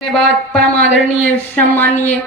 धन्यवाद परम आदरणीय सम्मानीय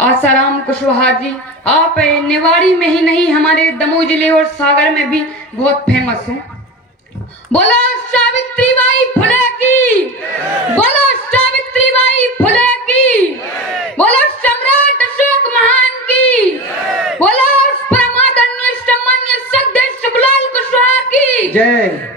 आसाराम कुशवाहा जी। आप निवाड़ी में ही नहीं हमारे दमोह जिले और सागर में भी बहुत फेमस हो। बोलो सावित्रीबाई फुले की, बोलो सावित्रीबाई फुले की, बोलो सम्राट अशोक महान की, बोलो परम आदरणीय सम्मानीय सदैव सुखलाल कुशवाहा की जय।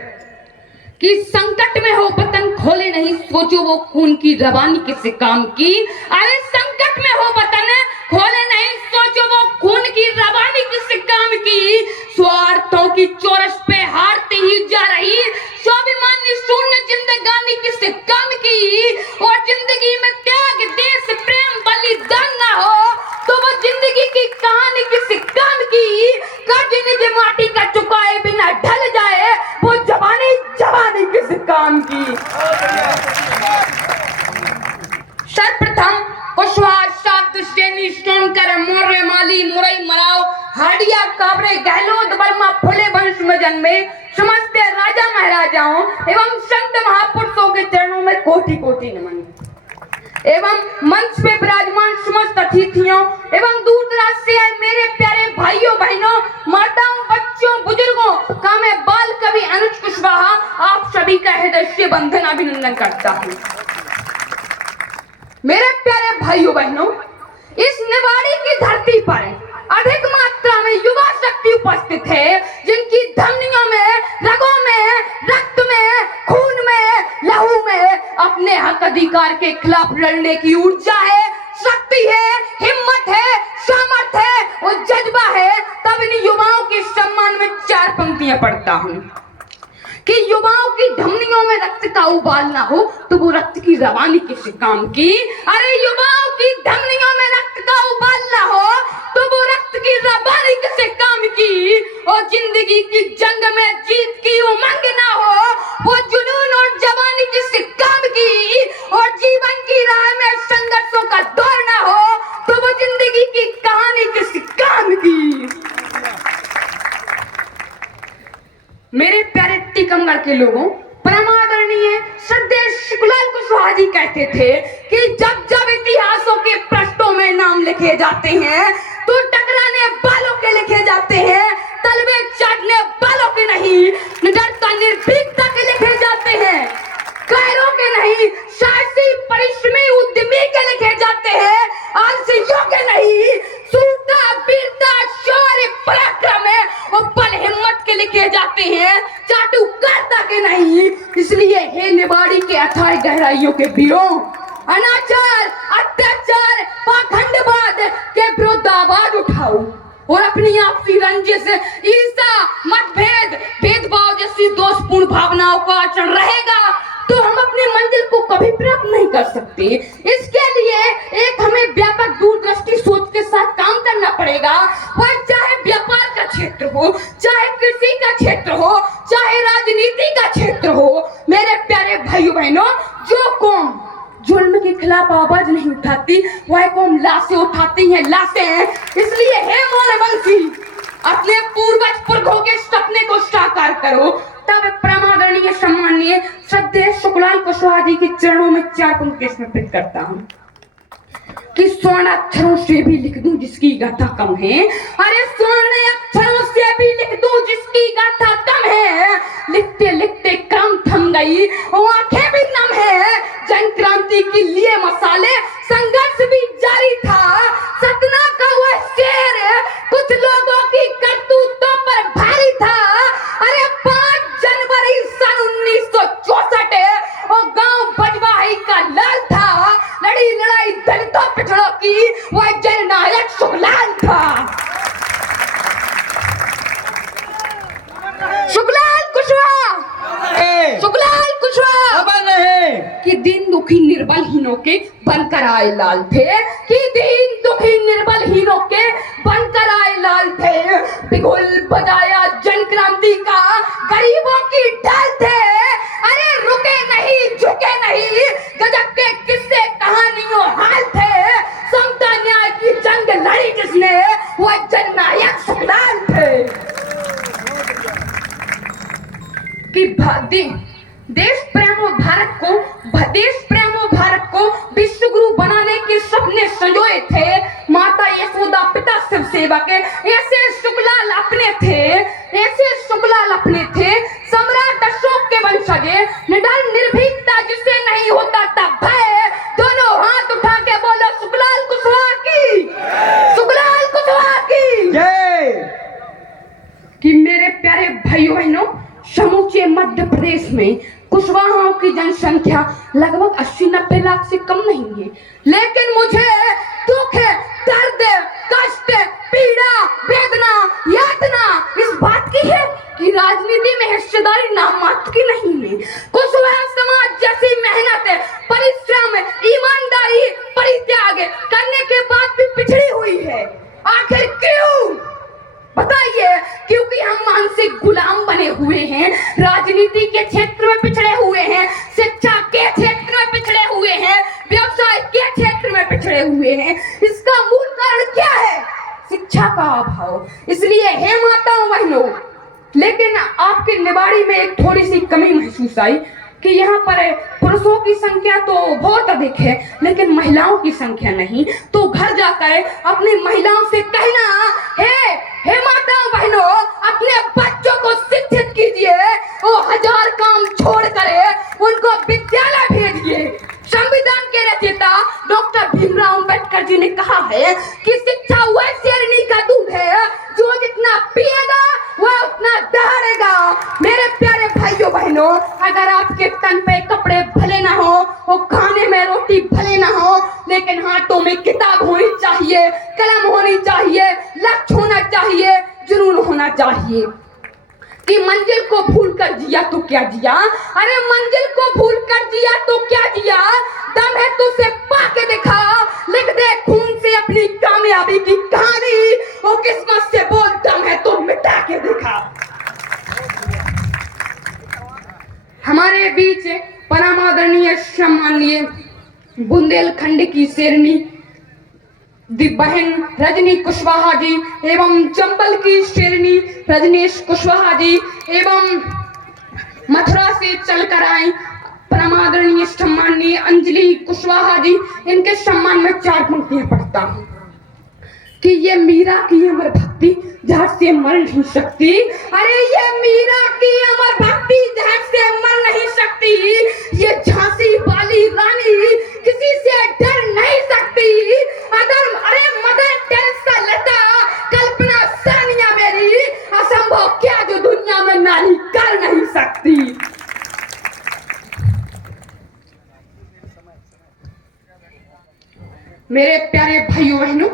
कि संकट में हो वतन खोले नहीं, सोचो वो खून की रवानी किस काम की। अरे संकट में हो वतन खोले नहीं, सोचो वो खून की रवानी किस काम की। स्वार्थों की चोरस पे हारती ही जा रही, स्वाभिमानी शून्य जिंदगानी किस काम की। और जिंदगी में त्याग देश प्रेम बलिदान ना हो तो वो जिंदगी की कहानी किस काम की। कर्ज निज माटी का चुकाए बिना ढल जाए वो जवानी जवानी किस काम की। सर्वप्रथम कुशवाहा शाक्त श्रेणी सोनकर मौर्य माली मुरई मराव हाडिया काबरे गहलोत वर्मा फुले वंश में जन्मे समस्त राजा महाराजाओं एवं संत महापुरुषों के चरणों में कोटि कोटि नमन। एवं मंच पे विराजमान समस्त अतिथियों एवं दूर दराज से आए मेरे प्यारे भाइयों बहनों, माताओं, बच्चों, बुजुर्गों का मैं बाल कवि अनुज कुशवाहा आप सभी का हृदय से वंदन अभिनंदन करता हूँ। मेरे प्यारे भाइयों बहनों, इस निवाड़ी की धरती पर अधिक मात्रा में युवा शक्ति उपस्थित है, जिनकी धमनियों में, रगों में, रक्त में, खून में, लहू में अपने हक अधिकार के खिलाफ लड़ने की ऊर्जा है, शक्ति है, हिम्मत है, सामर्थ्य है और जज्बा है। तब इन युवाओं के सम्मान में चार पंक्तियां पढ़ता हूँ कि युवाओं की धमनियों में रक्त का उबाल ना हो तो वो रक्त की रवानी किस काम की। अरे युवाओं की धमनियों में रक्त का उबाल ना हो तो वो रक्त की रवानी किस काम की। और जिंदगी की जंग में जीत की उमंग ना हो वो जुनून और जवानी किस काम की। और जीवन की राह में संघर्षों का दौर ना हो तो वो जिंदगी की कहानी किस काम की। मेरे प्यारे टीकमगढ़ के लोगों, परमादरणीय श्रद्धेय शुक्लाल कुशवाहा जी कहते थे कि जब जब इतिहासों के पृष्ठों में नाम लिखे जाते हैं तो टकराने वालों के लिखे जाते हैं, तलवे चाटने वालों के नहीं, निडरता निर्भीकता के लिखे जाते हैं, कायरों के नहीं, साहसी परिश्रमी उद्यमी के लिखे जाते हैं, आलसियों के नहीं, सूरता वीरता शौर्य पराक्रम और बल हिम्मत के लिखे जाते हैं, चाटुकारता के नहीं। इसलिए हे निवाड़ी के अथाह गहराइयों के वीरों, अनाचार, अत्याचार, पाखंडवाद के विरुद्ध आवाज उठाओ और अपनी आपसी रंजिश, ईर्ष्या, मतभेद, भेदभाव जैसी दोषपूर्ण भावनाओं का आचरण रहेगा तो हम अपनी मंजिल को कभी प्राप्त नहीं कर सकते। इसके लिए एक हमें व्यापक दूरदृष्टि सोच के साथ काम करना पड़ेगा। वह चाहे व्यापार का क्षेत्र हो, चाहे कृषि का क्षेत्र हो, चाहे राजनीति का क्षेत्र हो। मेरे प्यारे भाइयों बहनों, जो कौम जुल्म के खिलाफ आवाज नहीं उठाती वह कौम लाशें उठाती है, लाशें। इसलिए हे मौलवंशी, अपने पूर्वज पुरखों के सपने को साकार करो। तब परमादरणीय सम्मानीय श्रद्धेय शुक्लाल कुशवाहा जी के चरणों में चार पंक्ति समर्पित करता हूँ कि स्वर्ण अक्षरों से भी लिख दूं जिसकी गाथा कम है। अरे स्वर्ण अक्षरों से भी लिख दूं जिसकी गाथा कम है। लिखते लिखते काम थम गई, आंखें भी नम है। जन क्रांति के लिए मसाले, संघर्ष भी जारी था। सतना का वह शेर कुछ लोगों की करतूतों पर भारी था। अरे 5 जनवरी सन 1964 और गांव बजवाही का लाल था। लड़ी लड़ाई दलितों पिछड़ों की, वह जननायक शुक्लाल था। शुक्लाल कुशवाहा, शुक्लाल कुशवाहा कि दिन दुखी निर्बल हीनों के बनकर आए लाल थे, कि दिन दुखी निर्बल हीनों के बनकर आए लाल थे। बिगुल बजाया जन क्रांति का, गरीबों की ढाल थे। अरे रुके नहीं, झुके नहीं, गजब के किस्से कहानियों हाल थे। समता न्याय की जंग लड़ी जिसने, वह जननायक शुक्लाल थे। कि देश प्रेमो भारत को विश्व सेवा के ऐसे शुक्लाल अपने थे सम्राट अशोक के वंशज निडर निर्भीकता जिससे नहीं होता था भय। दोनों हाथ उठा के बोलो शुक्लाल कुशवाहा की जय। कि मेरे प्यारे भाइयों बहनों, समूचे मध्य प्रदेश में कुशवाहाओं की जनसंख्या लगभग 80-90 लाख से कम नहीं है, लेकिन मुझे दुख, दर्द, कष्ट, पीड़ा, वेदना, यातना इस बात की है कि राजनीति में हिस्सेदारी नाम मात्र की नहीं है। कुशवाहा समाज जैसी मेहनत, परिश्रम, ईमानदारी, परित्याग करने के बाद भी पिछड़ी हुई है। आखिर क्यों बताइए? क्योंकि हम मानसिक गुलाम बने हुए हैं, राजनीति के क्षेत्र में पिछड़े हुए हैं, शिक्षा के क्षेत्र में पिछड़े हुए हैं, व्यवसाय के क्षेत्र में पिछड़े हुए हैं। इसका मूल कारण क्या है? शिक्षा का अभाव। इसलिए हे माताओं बहनों, लेकिन आपकी निवाड़ी में एक थोड़ी सी कमी महसूस आई कि यहाँ पर पुरुषों की संख्या तो बहुत अधिक है लेकिन महिलाओं की संख्या नहीं। तो घर जाकर अपनी महिलाओं से कहना हे माताओं बहनों, अपने बच्चों को शिक्षित कीजिए, वो 1000 काम छोड़ कर उनको विद्यालय भेजिए। संविधान के रचयिता डॉक्टर भीमराव अंबेडकर जी ने कहा है कि शिक्षा वह शेरनी का दूध है जो जितना पिएगा वह उतना दहाड़ेगा। मेरे प्यारे भाइयों बहनों, अगर आपके तन पे कपड़े भले ना हो, वो खाने में रोटी भले ना हो, लेकिन हाथों में किताब होनी चाहिए, कलम होनी चाहिए, लक्ष्य होना चाहिए, जुनून होना चाहिए। कि मंजिल को भूल कर जिया तो क्या जिया, अरे मंजिल को भूल कर जिया तो क्या जिया। दम है तो उसे पाके दिखा, लिख दे खून से अपनी कामयाबी की कहानी। वो किस्मत से बोल, दम है तो मिटा के दिखा। हमारे बीच परमादरणीय सम्माननीय बुंदेलखंड की शेरनी बहन रजनी कुशवाहा जी एवं चंबल की शेरनी रजनीश कुशवाहा जी एवं मथुरा से चलकर आई परमादरणीय सम्माननीय अंजलि कुशवाहा जी, इनके सम्मान में 4 पंक्तियां पढ़ता हूँ कि ये मीरा की अमर भक्ति जहाँ से मर नहीं सकती। अरे ये मीरा की अमर भक्ति जहाँ से मर नहीं सकती, ये झांसी वाली रानी किसी से डर नहीं सकती। अरे मदर टेरेसा, लता, कल्पना, सानिया मेरी, असंभव क्या जो दुनिया में नारी कर नहीं सकती। मेरे प्यारे भाइयों बहनों,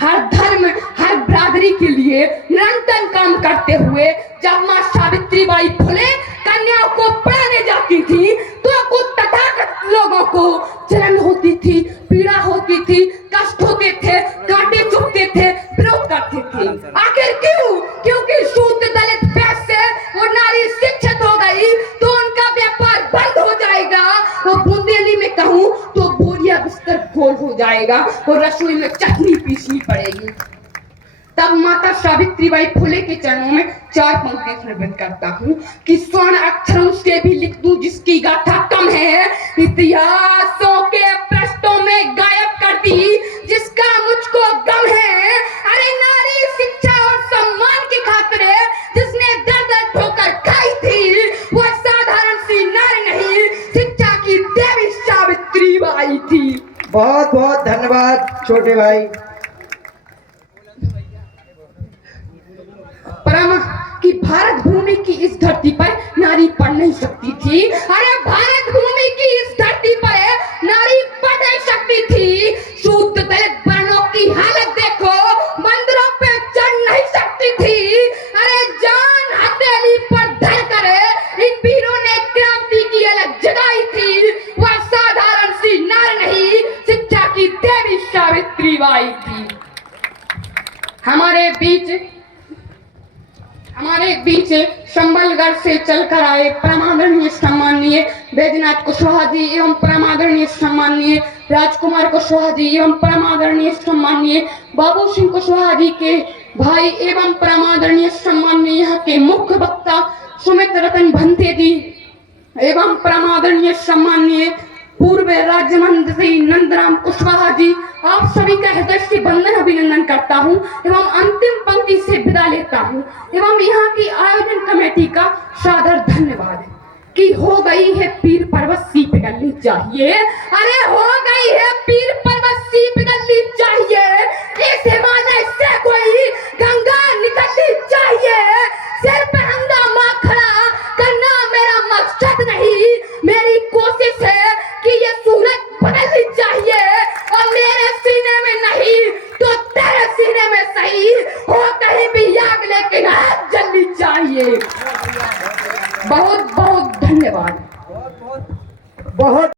हर धर्म, हर बिरादरी के लिए निरंतर काम करते हुए जब माँ सावित्रीबाई फुले कन्याओं को पढ़ाने जाती थी तो कुछ तथाकथित लोगों को जलन होती थी, पीड़ा होती थी, कष्ट होते थे, कांटे चुभते थे, विरोध करते थे। आखिर क्यों? क्योंकि शूद्र, दलित, वैश्य और नारी शिक्षित हो गई तो उनका व्यापार बंद हो जाएगा। वो बुंदेली में कहूँ तो बोरिया बिस्तर गोल हो जाएगा और रसोई में चटनी पीसनी पड़ेगी। तब माता सावित्रीबाई फुले के चरणों में 4 पंक्तियां समर्पित करता हूँ कि स्वर्ण अक्षरों से भी लिख दूं जिसकी गाथा कम है, इतिहासों के पृष्ठों में गायब कर दी जिसका मुझको गम है। अरे नारी शिक्षा और सम्मान की खातिर जिसने दर दर ठोकर खाई थी, वह साधारण सी नारी नहीं, शिक्षा की देवी सावित्रीबाई थी। बहुत बहुत धन्यवाद छोटे भाई। कि भारत भूमि की इस धरती पर नारी पढ़ नहीं सकती थी। अरे भारत भूमि की इस धरती पर नारी पढ़ नहीं सकती थी। शूद्र दलित वर्णों की हालत देखो, मंदिरों पे चढ़ नहीं सकती थी। अरे जान हथेली पर धर कर इन वीरों ने क्रांति की अलग जगाई थी। वह साधारण सी नारी नहीं, शिक्षा की देवी सावित्रीबाई थी। हमारे बीच संबलगढ़ से चलकर आए परमादरणीय सम्माननीय बैजनाथ कुशवाहा जी एवं परमादरणीय सम्माननीय राजकुमार कुशवाहा जी एवं परमादरणीय सम्माननीय बाबू सिंह कुशवाहा जी के भाई एवं परमादरणीय सम्माननीय यहाँ के मुख्य वक्ता सुमित रतन भंते जी एवं परमादरणीय सम्माननीय पूर्व राज्य मंत्री नंदराम कुशवाहा जी, आप सभी का हृदय से वंदन अभिनंदन करता हूं एवं अंतिम पंक्ति से विदा लेता हूं एवं यहाँ की आयोजन कमेटी का सादर धन्यवाद कि हो गई है पीर पर्वत सी पिघलनी चाहिए। अरे हो गई है पीर पर्वत सी पिघलनी चाहिए, इस हिमालय से कोई गंगा निकलनी चाहिए। सिर पे हंगामा खड़ा करना मेरा मकसद नहीं, मेरी कोशिश है कि ये सूरज बदलनी चाहिए और मेरे सीने में नहीं तो तेरे सीने में सही हो कहीं भी आग लेकिन आग जलनी चाहिए। बहुत बहुत धन्यवाद। बहुत